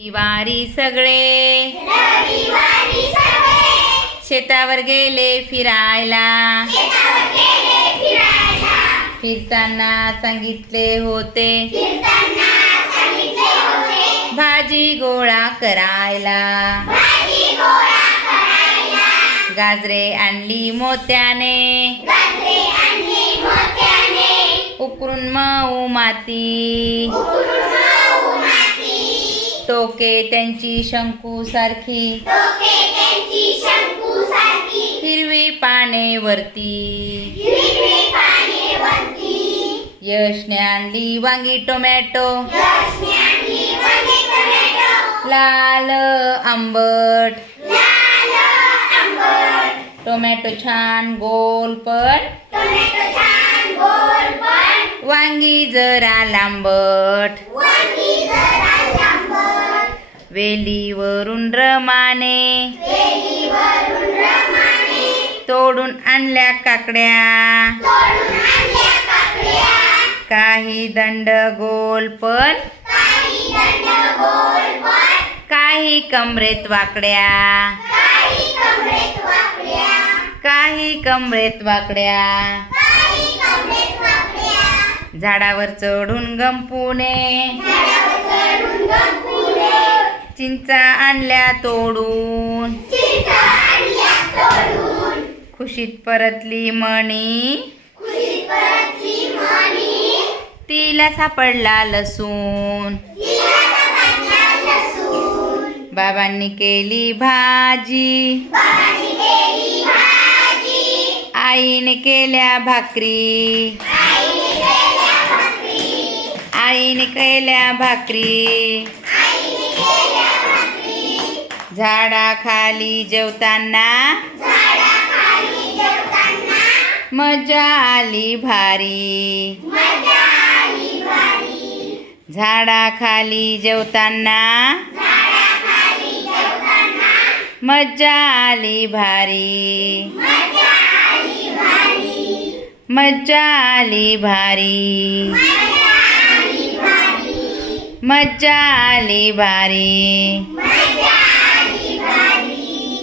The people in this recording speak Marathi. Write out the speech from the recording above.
रविवारी सगळे. शेतावर गेले फिरायला. फिरताना सांगितले होते. भाजी गोळा करायला. गाजरे आणली मोत्याने. उकरून मऊ माती. टोके त्यांची शंकू सारखी. हिरवी पाने वरती. यशने आणली वांगी टोमॅटो. लाल आंबट. टोमॅटो छान गोल पण वांगी जरा लांबट. वेलीवरून रमाने. तोडून आणल्या काकड्या. काही दंड गोल पण. काही कमरेत वाकड्या. काही कमरेत वाकड्या. झाडावर चढून गंपूने. चिंचा आणल्या तोडून. खुशीत परतली मणी. तिला सापडला लसूण. बाबांनी केली भाजी. आईने केल्या भाकरी. आईने केल्या भाकरी. झाडाखाली जेवताना मजा आली भारी. झाडाखाली जेवताना मजा आली भारी. मजा आली भारी. मजा आली भारी.